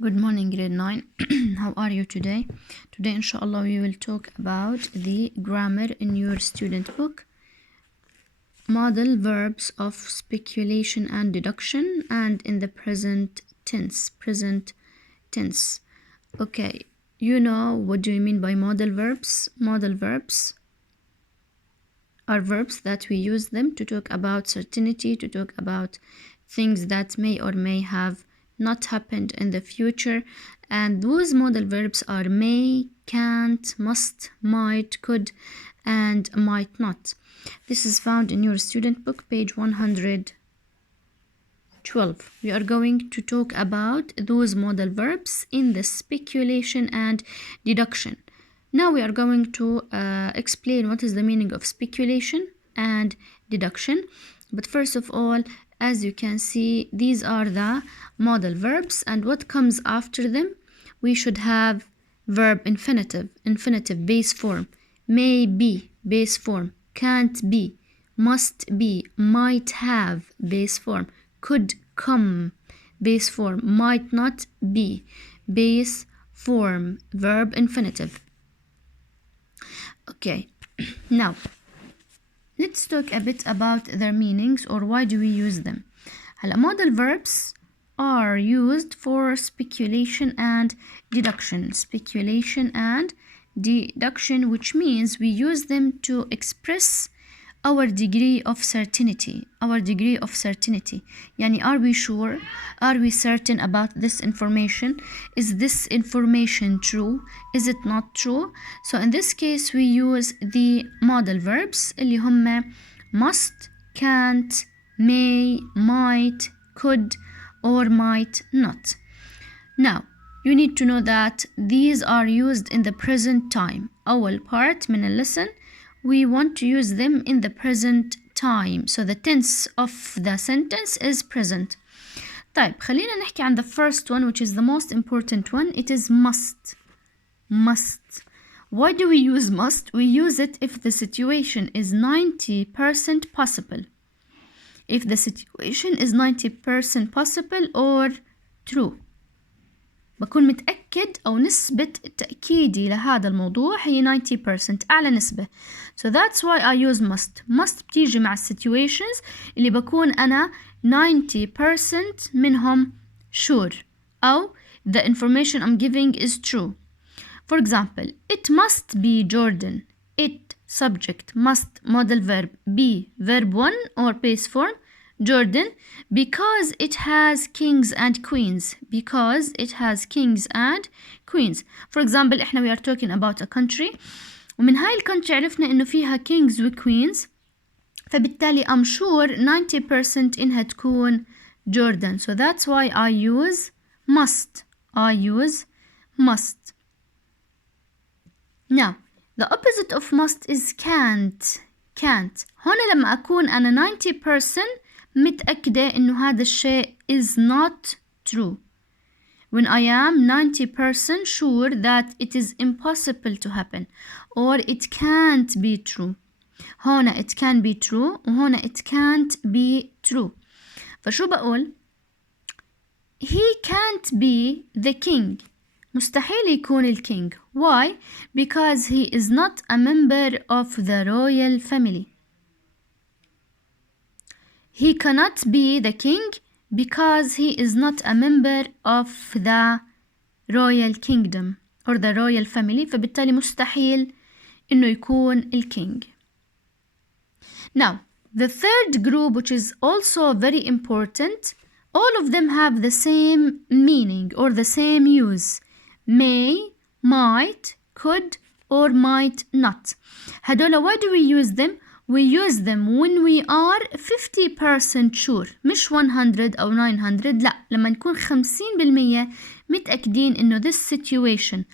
Good morning, grade 9. How are you today? Today, inshallah, we will talk about the grammar in your student book. Modal verbs of speculation and deduction, and in the present tense. Okay, you know what do you mean by modal verbs? Modal verbs are verbs that we use them to talk about certainty, to talk about things that may or may have not happened in the future, and those modal verbs are may, can't, must, might, could, and might not. This is found in your student book, page 112. We are going to talk about those modal verbs in the speculation and deduction. Now we are going to explain what is the meaning of speculation and deduction. But first of all, as you can see, these are the modal verbs, and what comes after them? We should have verb infinitive base form, may be base form, can't be, must be, might have base form, could come base form, might not be base form, verb infinitive. Okay, now let's talk a bit about their meanings, or why do we use them. Modal verbs are used for speculation and deduction. Speculation and deduction, which means we use them to express our degree of certainty. Yani, are we sure? Are we certain about this information? Is this information true? Is it not true? So in this case we use the modal verbs اللي هم must, can't, may, might, could, or might not. Now you need to know that these are used in the present time. أول part من lesson, we want to use them in the present time. So the tense of the sentence is present. طيب خلينا نحكي عن the first one, which is the most important one. It is must. Why do we use must? We use it if the situation is 90% possible. If the situation is 90% possible or true. بكون متأكد أو نسبة تأكيدي لهذا الموضوع هي 90%، أعلى نسبة. So that's why I use must. Must بتيجي مع situations اللي بكون أنا 90% منهم sure أو the information I'm giving is true. For example, it must be Jordan. It subject, must modal verb, be verb 1 or base form, Jordan, because it has kings and queens. For example, احنا we are talking about a country, ومن هاي الكونتري عرفنا انه فيها kings و queens، فبالتالي I'm sure 90% انها تكون Jordan. So that's why I use must. Now the opposite of must is can't. هنا لما أكون أنا 90% متأكدة إنه هذا الشيء is not true. When I am 90% sure that it is impossible to happen or it can't be true. هنا it can be true وهنا it can't be true. فشو بقول؟ He can't be the king. مستحيل يكون الking. Why? Because he is not a member of the royal family. He cannot be the king because he is not a member of the royal kingdom or the royal family. فبالتالي مستحيل إنه يكون الking. Now, the third group, which is also very important, all of them have the same meaning or the same use. May, might, could, or might not. هدول, why do we use them? We use them when we are 50% sure. مش 100 أو 900. لا, لما نكون 50% متأكدين إنه this situation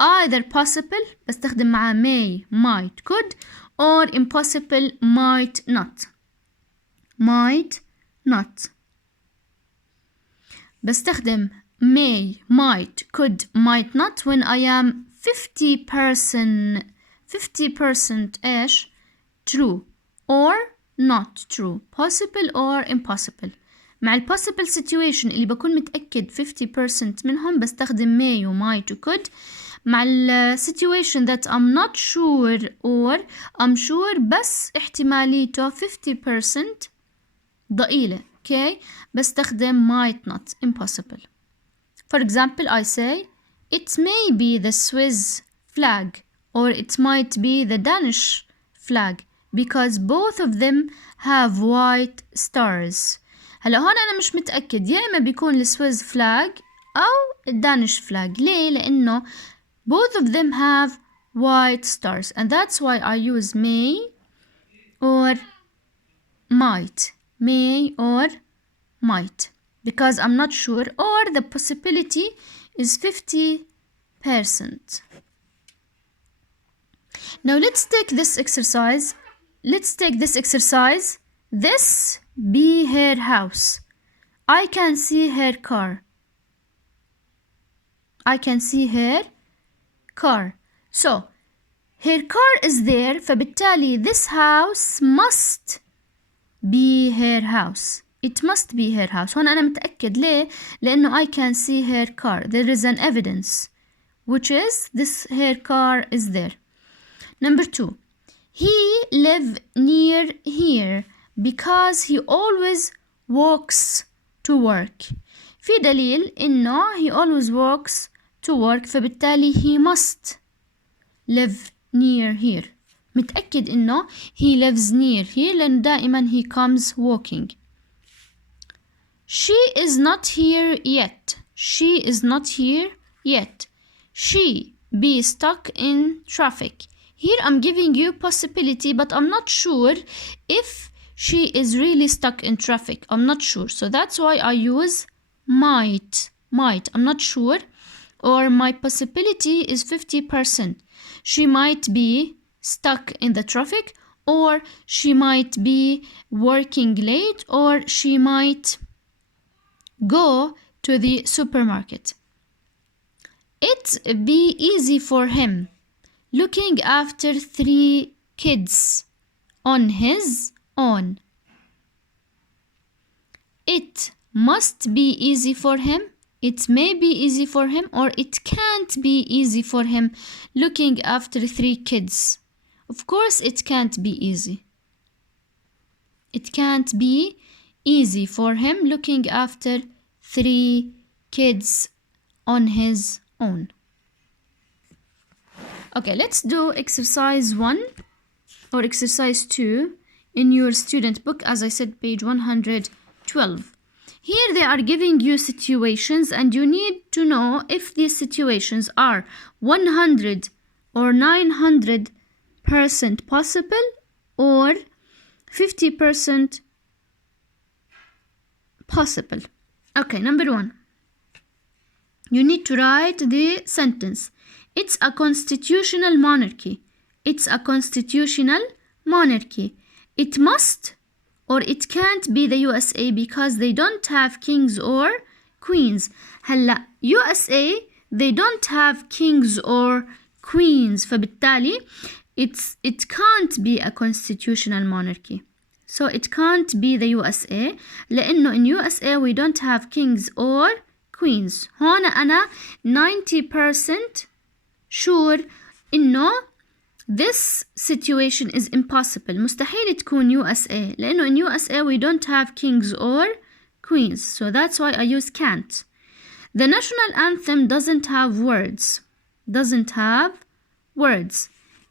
either possible بستخدم معاه may, might, could, or impossible, might not. بستخدم may, might, could, might not when I am 50% إيش؟ true or not true, possible or impossible. مع ال possible situation اللي بكون متأكد 50% منهم بستخدم may و might و could. مع ال situation that I'm not sure or I'm sure بس احتماليته 50% ضئيلة. okay بستخدم might not impossible. For example I say it may be the Swiss flag or it might be the Danish flag because both of them have white stars. هلا هون أنا مش متأكد يا إما بيكون السويس flag أو الدانش flag. ليه؟ لأنه both of them have white stars and that's why I use may or might. May or might because I'm not sure or the possibility is 50%. Now let's take this exercise. This be her house. I can see her car. So her car is there فبالتالي this house must be her house. It must be her house. هون أنا متأكد ليه؟ لأنه I can see her car. There is an evidence which is this her car is there. Number 2. He live near here because he always walks to work. في دليل إنه he always walks to work فبالتالي he must live near here. متأكد إنه he lives near here لأن دائما he comes walking. She is not here yet. She be stuck in traffic. Here I'm giving you possibility but I'm not sure if she is really stuck in traffic. I'm not sure. So that's why I use might. I'm not sure. Or my possibility is 50%. She might be stuck in the traffic or she might be working late or she might go to the supermarket. It be easy for him looking after 3 kids on his own. It must be easy for him. It may be easy for him or it can't be easy for him looking after 3 kids. Of course it can't be easy. It can't be easy for him looking after 3 kids on his own. Okay, let's do exercise 1 or exercise 2 in your student book, as I said, page 112. Here they are giving you situations and you need to know if these situations are 100 or 900% possible or 50% possible. Okay, number 1. You need to write the sentence. It's a constitutional monarchy. It must or it can't be the USA because they don't have kings or queens. هلا USA they don't have kings or queens فبالتالي it can't be a constitutional monarchy. So it can't be the USA لأنه in USA we don't have kings or queens. هون أنا 90% sure إنه this situation is impossible. مستحيل تكون USA لأنه in USA we don't have kings or queens. So that's why I use can't. The national anthem doesn't have words.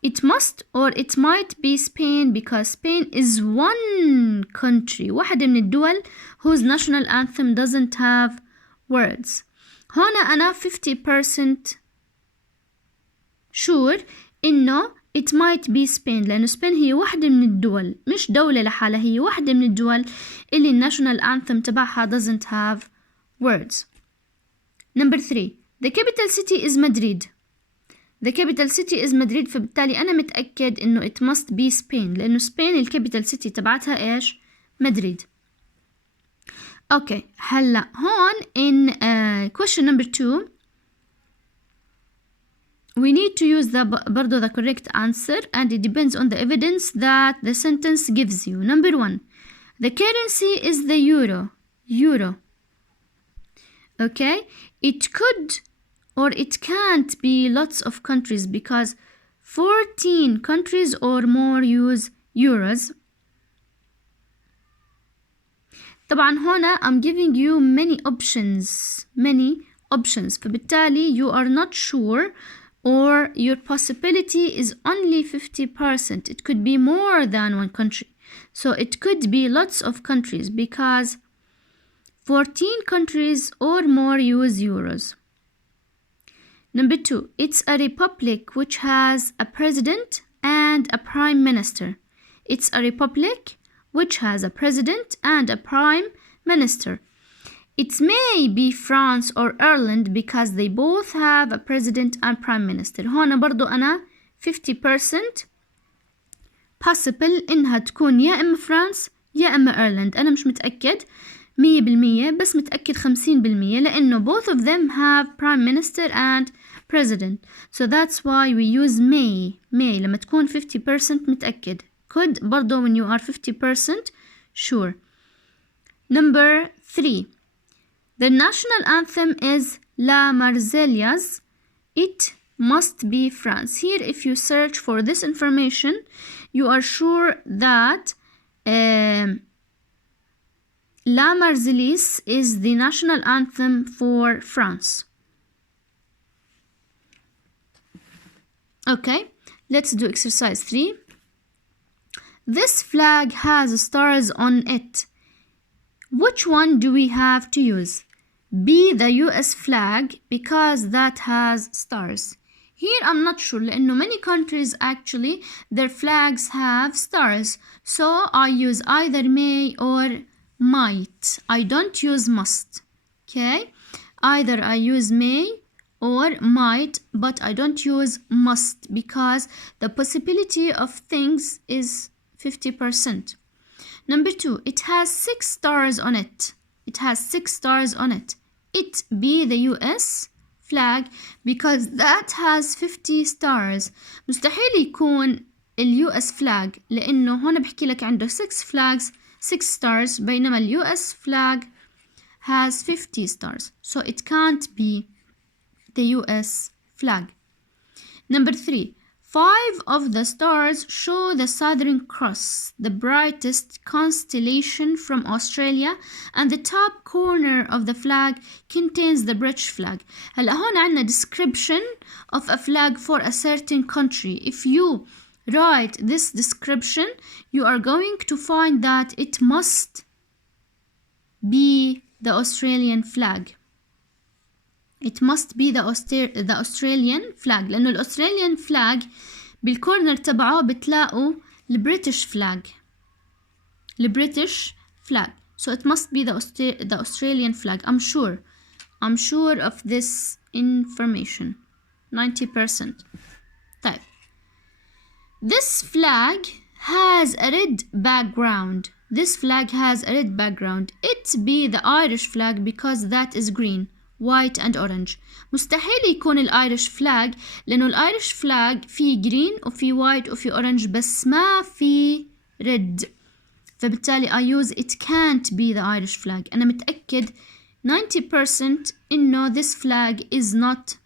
It must or it might be Spain because Spain is one country. واحدة من الدول whose national anthem doesn't have words. هنا أنا 50% sure إنه it might be Spain لأنه Spain هي واحدة من الدول مش دولة لحالها هي واحدة من الدول اللي national anthem تبعها doesn't have words. Number 3. The capital city is Madrid. فبالتالي أنا متأكد إنه it must be Spain لأنه Spain الكابيتال سيتي تبعتها إيش؟ مدريد. Okay, هلا هون in question number 2 we need to use برضو the correct answer and it depends on the evidence that the sentence gives you. Number 1, the currency is the euro. euro. Okay, it could or it can't be lots of countries because 14 countries or more use euros. طبعا هنا I'm giving you many options فبالتالي you are not sure or your possibility is only 50%. It could be more than one country. So it could be lots of countries because 14 countries or more use euros. Number 2, it's a republic which has a president and a prime minister. It's a republic which has a president and a prime minister. It may be France or Ireland because they both have a president and prime minister. هون برضو أنا 50% possible إنها تكون يا إما فرانس يا إما إيرلند. أنا مش متأكد 100% بس متأكد 50% لأنه both of them have prime minister and president. So that's why we use may لما تكون 50% متأكد. Could برضو when you are 50% sure. Number 3. The national anthem is La Marseillaise. It must be France. Here, if you search for this information, you are sure that La Marseillaise is the national anthem for France. Okay, let's do exercise 3. This flag has stars on it. Which one do we have to use? B, the US flag, because that has stars. Here I'm not sure لأنه many countries actually their flags have stars. So I use either may or might. I don't use must. Okay? Either I use may or might, but I don't use must because the possibility of things is 50%. Number 2, it has 6 stars on it. It has 6 stars on it. It be the US flag because that has 50 stars. مستحيل يكون US flag لأنه هون بحكي لك عنده 6 flags 6 stars بينما US flag has 50 stars. So it can't be the US flag. Number 3. 5 of the stars show the Southern Cross, the brightest constellation from Australia, and the top corner of the flag contains the British flag. هلا هون عنا description of a flag for a certain country. If you write this description, you are going to find that it must be the Australian flag. It must be the Australian flag لأنه الأستراليان flag بالكورنر تبعه بتلاقوا البريتش flag. So it must be the Australian flag. I'm sure of this information 90%. طيب. This flag has a red background. It be the Irish flag because that is green, white and orange. مستحيل يكون الأيرش فلاج لأنه الأيرش فلاج فيه green وفيه white وفيه orange بس ما فيه red. فبالتالي I use it can't be the Irish flag. أنا متأكد 90% إنه this flag is not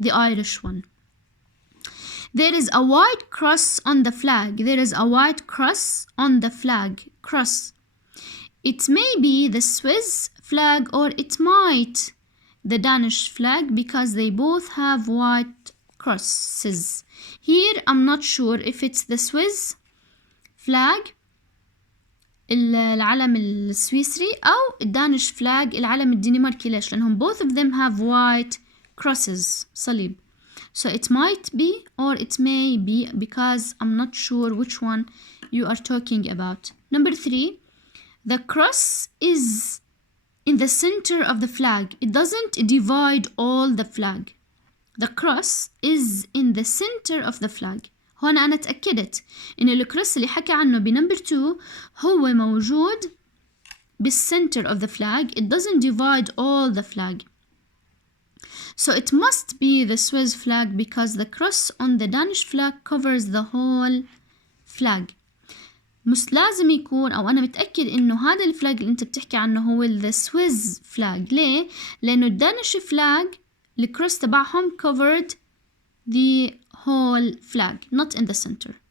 the Irish one. There is a white cross on the flag. Cross. It may be the Swiss flag or it might the Danish flag because they both have white crosses. Here I'm not sure if it's the Swiss flag العلم السويسري أو الدانش flag العلم الدنماركي. ليش؟ لأنهم both of them have white crosses صليب. So it might be or it may be because I'm not sure which one you are talking about. Number 3, the cross is in the center of the flag. It doesn't divide all the flag. The cross is in the center of the flag. هون أنا تأكدت إن الكروس اللي حكى عنه بنمبر 2 هو موجود بالcenter of the flag. It doesn't divide all the flag. So it must be the Swiss flag because the cross on the Danish flag covers the whole flag. مش لازم يكون، أو أنا متأكد إنه هذا الفلاج اللي أنت بتحكي عنه هو the Swiss flag. ليه؟ لأنه الدانش flag الكروس تبعهم covered the whole flag not in the center.